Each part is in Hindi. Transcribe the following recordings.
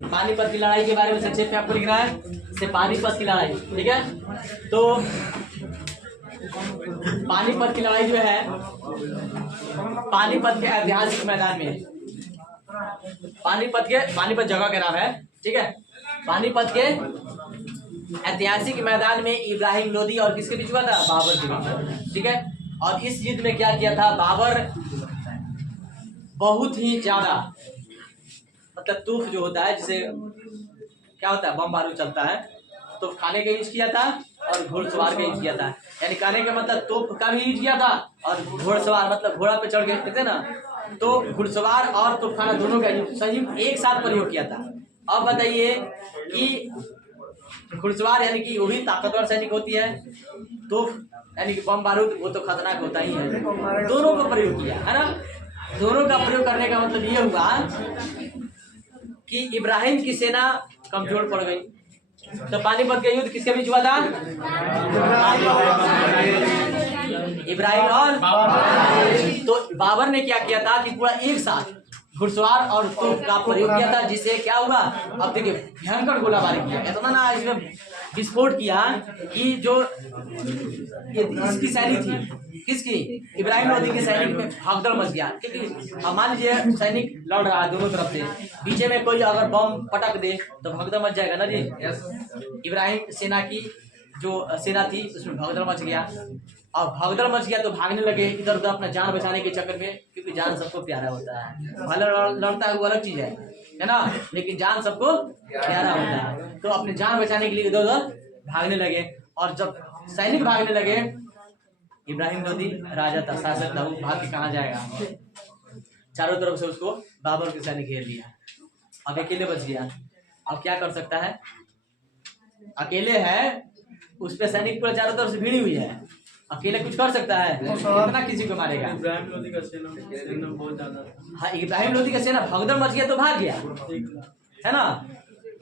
पानीपत की लड़ाई के बारे में संक्षेप में आपको लिखना है, से पानीपत की लड़ाई। ठीक है, तो पानीपत की लड़ाई जो है पानीपत के ऐतिहासिक मैदान में, पानीपत जगह का नाम है। ठीक है, पानीपत के ऐतिहासिक मैदान में इब्राहिम लोदी और किसके बीच हुआ था? बाबर के बीच। ठीक है, और इस युद्ध में क्या किया था बाबर? बहुत ही ज्यादा मतलब तूफ जो होता है, जिसे क्या होता है, बम बारूद चलता है, तो खाने का यूज किया था और घोड़सवार का यूज किया था। यानी कहने का मतलब तोप का भी यूज किया था और घोड़सवार मतलब घोड़ा पे चढ़ के कहते ना, तो घुड़सवार और तोपखाना दोनों का संयुक्त एक साथ प्रयोग किया था। अब बताइए कि घुड़सवार यानी कि वही ताकतवर सैनिक होती है, तोप यानी कि बम बारूद वो तो खतरनाक होता ही है। दोनों का प्रयोग किया है ना। दोनों का प्रयोग करने का मतलब ये हुआ कि इब्राहिम की सेना कमजोर पड़ गई। तो पानीपत का युद्ध किसके बीच हुआ था? इब्राहिम और तो बाबर ने क्या किया था कि पूरा एक साथ घुड़सवार और तोप का प्रयोग किया था, जिससे क्या हुआ? अब देखिए भयंकर गोलाबारी किया, इतना ना इसमें विस्फोट किया कि जो इसकी सैनिक थी, किसकी? इब्राहिम लोदी के सैनिक में भागदड़ मच गया। क्योंकि अब मान लीजिए सैनिक लड़ रहा है दोनों तरफ से, पीछे में कोई अगर बम पटक दे तो भागदड़ मच जाएगा ना जी। इब्राहिम सेना की जो सेना थी उसमें भागदड़ मच गया, और भागदड़ मच गया तो भागने लगे इधर उधर अपना जान बचाने के चक्कर में, क्योंकि जान सबको प्यारा होता है। भले लड़ता है वो अलग चीज है ना, लेकिन जान सबको प्यारा होता है। तो अपने जान बचाने के लिए इधर उधर भागने लगे, और जब सैनिक भागने लगे, इब्राहिम लोदी राजा था, शासक था, वो भाग के कहाँ जाएगा? चारों तरफ से उसको बाबर के सैनिक घेर लिया, अब अकेले बच गया। अब क्या कर सकता है? अकेले है, उस पे सैनिक पूरा चारों तरफ से भिड़ी हुई है, अकेले कुछ कर सकता है? कितना किसी को मारेगा? इब्राहिम लोदी का सेना बहुत ज्यादा। हाँ, इब्राहिम लोदी का सेना भगदड़ मच गया तो भाग गया है ना।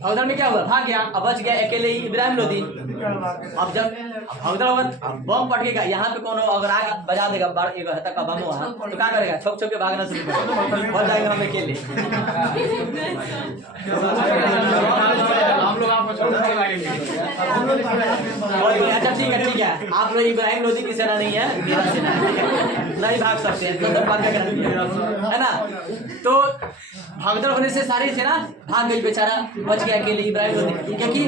भगदड़ में क्या हुआ? भाग गया, अब बच गया अकेले ही इब्राहिम लोदी। अब जब भगदड़ होगा, बम पटकेगा, यहाँ पे कौन अगर आग बजा देगा तक का बम हुआ तो क्या करेगा? छुप छुप के भागना शुरू करेगा, हो जाएगा हम अकेले। हम लोग आपको अच्छा ठीक है, आप लोग इब्राहिम लोदी की सेना नहीं है, मेरा सेना नहीं भाग सकते है ना। तो भागदड़ होने से सारी सेना भाग गई, बेचारा बच गया अकेले इब्राहिम लोदी। क्योंकि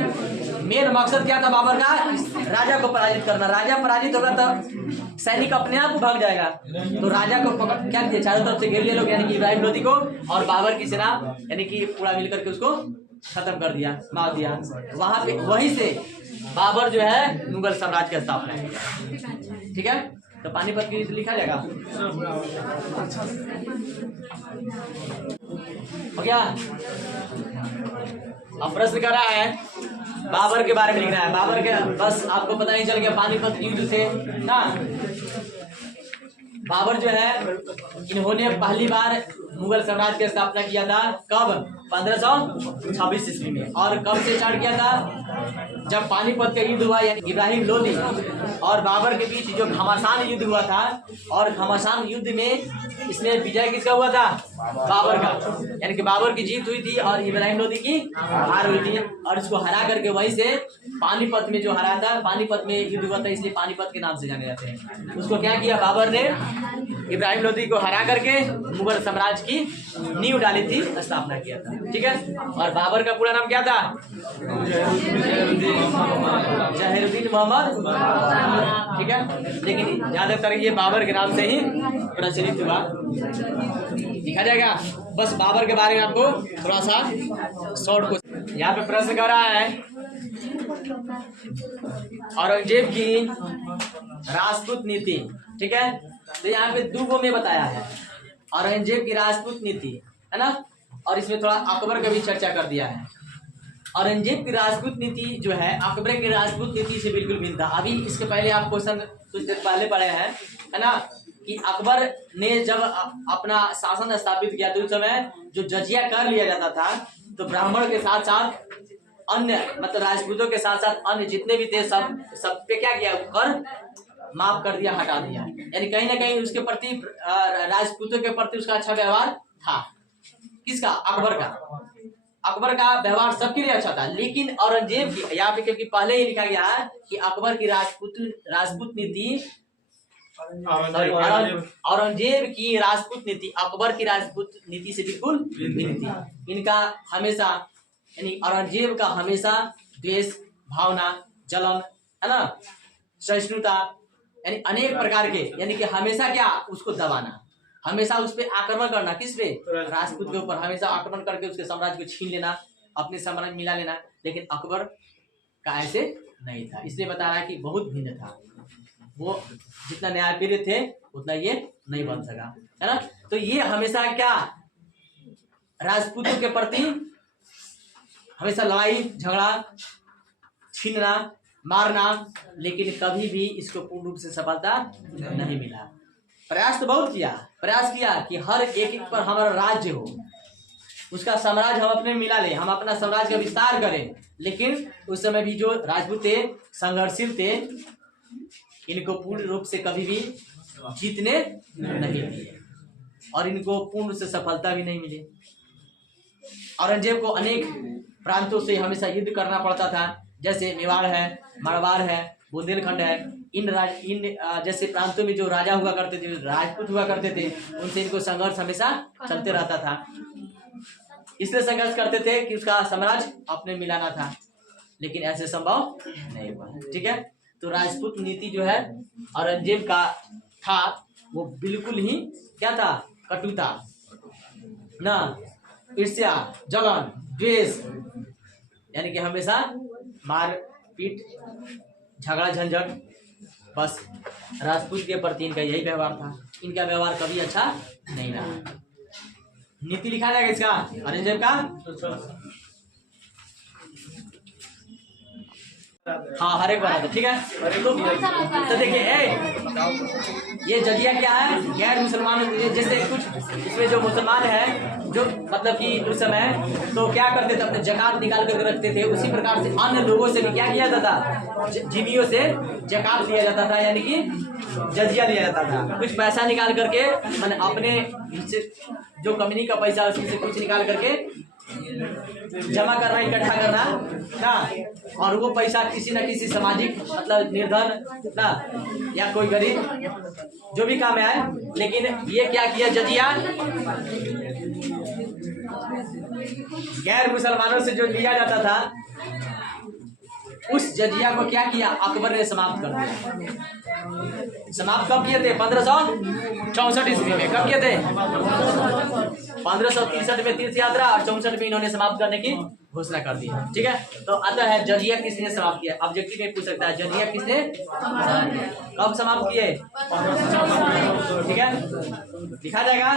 मेन मकसद क्या था बाबर का? राजा को पराजित करना। राजा पराजित होगा तो सैनिक अपने आप भाग जाएगा, तो राजा को क्या किया? चारों तरफ से घेर लिए लोग, यानी कि इब्राहिम लोदी को, और बाबर की सेना यानी कि पूरा मिलकर के उसको खत्म कर दिया, मार दिया। वहां पे वहीं से बाबर जो है मुगल साम्राज्य की स्थापना किया। ठीक है, तो पानीपत की लिखा जाएगा हो गया। अब प्रश्न कर रहा है बाबर के बारे में लिखना है। बाबर के बस आपको पता नहीं चल गया पानीपत युद्ध से ना। बाबर जो है इन्होंने पहली बार मुगल साम्राज्य की स्थापना किया था कब? 1526 ईस्वी में। और कब से स्टार्ट किया था? जब पानीपत का युद्ध हुआ, यानी इब्राहिम लोदी और बाबर के बीच जो घमासान युद्ध हुआ था, और घमासान युद्ध में इसमें विजय किसका हुआ था? बाबर का, यानी कि बाबर की जीत हुई थी और इब्राहिम लोदी की हार हुई थी। और इसको हरा करके वहीं से पानीपत में जो हरा था, पानीपत में युद्ध हुआ था, इसलिए पानीपत के नाम से जाने जाते हैं। उसको क्या किया बाबर ने? इब्राहिम लोदी को हरा करके मुगल साम्राज्य की नींव डाली थी, स्थापना किया था। ठीक है, और बाबर का पूरा नाम क्या था? जहीरुद्दीन मोहम्मद। ठीक है, लेकिन ज्यादातर ये बाबर के नाम से ही प्रचलित हुआ। लिखा जाएगा। बस बाबर के बारे में आपको थोड़ा सा शॉर्ट को यहाँ पे प्रश्न कर रहा है, औरंगजेब की राजपूत नीति। ठीक है, तो यहाँ पे दो गो में बताया है, औरंगजेब की राजपूत नीति है ना, और इसमें थोड़ा अकबर का भी चर्चा कर दिया है। औरंगजेब की राजपूत नीति जो है अकबर की राजपूत नीति से बिल्कुल भिन्न था। अभी इसके पहले आप क्वेश्चन कुछ देर पहले पढ़े हैं है ना, कि अकबर ने जब अपना शासन स्थापित किया तो उस समय जो जजिया कर लिया जाता था, तो ब्राह्मण के साथ साथ अन्य मतलब राजपूतों के साथ साथ अन्य जितने भी थे सब पे क्या किया? कर माफ कर दिया, हटा दिया। यानी कहीं ना कहीं उसके प्रति राजपूतों के प्रति उसका अच्छा व्यवहार था। किसका? अकबर का। अकबर का व्यवहार सबके लिए अच्छा था, लेकिन औरंगजेब की, यहाँ पे क्योंकि पहले ही लिखा गया है कि अकबर की राजपूत नीति, औरंगजेब की राजपूत नीति अकबर की राजपूत नीति से बिल्कुल भिन्न थी। इनका हमेशा, यानी औरंगजेब का हमेशा द्वेष भावना, जलन, है ना, सहिष्णुता, यानी अनेक प्रकार के, यानी कि हमेशा क्या उसको दबाना, हमेशा उस पर आक्रमण करना, किस पे, राजपूत के ऊपर, हमेशा आक्रमण करके उसके साम्राज्य को छीन लेना, अपने साम्राज्य मिला लेना। लेकिन अकबर का ऐसे नहीं था, इसलिए बता रहा है कि बहुत भिन्न था। वो जितना न्यायप्रिय थे उतना ये नहीं बन सका, है ना। तो ये हमेशा क्या, राजपूतों के प्रति हमेशा लड़ाई झगड़ा, छीनना, मारना, लेकिन कभी भी इसको पूर्ण रूप से सफलता नहीं मिला। प्रयास तो बहुत किया, प्रयास किया कि हर एक पर हमारा राज्य हो, उसका साम्राज्य हम अपने मिला ले, हम अपना साम्राज्य का विस्तार करें, लेकिन उस समय भी जो राजपूत थे, संघर्षशील थे, इनको पूर्ण रूप से कभी भी जीतने नहीं दिए और इनको पूर्ण से सफलता भी नहीं मिली। औरंगजेब को अनेक प्रांतों से हमेशा युद्ध करना पड़ता था, जैसे मेवाड़ है, मारवाड़ है, बुंदेलखंड है। इन जैसे प्रांतों में जो राजा हुआ करते थे, राजपूत हुआ करते थे, उनसे इनको संघर्ष हमेशा चलते रहता था। इसलिए संघर्ष करते थे कि उसका साम्राज्य अपने मिलाना था, लेकिन ऐसे संभव नहीं हुआ। ठीक है, तो राजपूत नीति जो है औरंगजेब का था, वो बिल्कुल ही क्या था, कटुता, ना ईर्ष्या, जलन, द्वेष, यानी कि हमेशा मार पीट, झगड़ा झंझट, बस राजपूत के प्रति इनका यही व्यवहार था। इनका व्यवहार कभी अच्छा नहीं रहा। नीति लिखा जाएगा इसका औरंगजेब का, हाँ हर एक बात है। ठीक है, तो देखिए ये जजिया क्या है, गैर मुसलमान, जैसे कुछ इसमें जो मुसलमान है, जो मतलब कि उस समय तो क्या करते थे, अपने जकात निकाल कर रखते थे, उसी प्रकार से अन्य लोगों से भी क्या किया जाता था, जिमियों से जकात लिया जाता था, यानी कि जजिया लिया जाता था। कुछ पैसा निकाल करके, मैंने अपने जो कंपनी का पैसा उसमें से कुछ निकाल करके जमा करना, इकट्ठा करना ना, और वो पैसा किसी न किसी सामाजिक, मतलब निर्धन ना या कोई गरीब जो भी काम में आए। लेकिन ये क्या किया, जजिया गैर मुसलमानों से जो लिया जाता था, उस जजिया को क्या किया, अकबर ने समाप्त कर दिया। समाप्त कब किए थे, 1564 ईस्वी में। कब किए थे, 1563 में तीर्थ यात्रा, और 64 में इन्होंने समाप्त करने की घोषणा कर दी। ठीक है, तो अतः है जजिया किसने समाप्त किया, ऑब्जेक्टिव में पूछ सकता है, जजिया किसने कब समाप्त किए। ठीक है, लिखा जाएगा।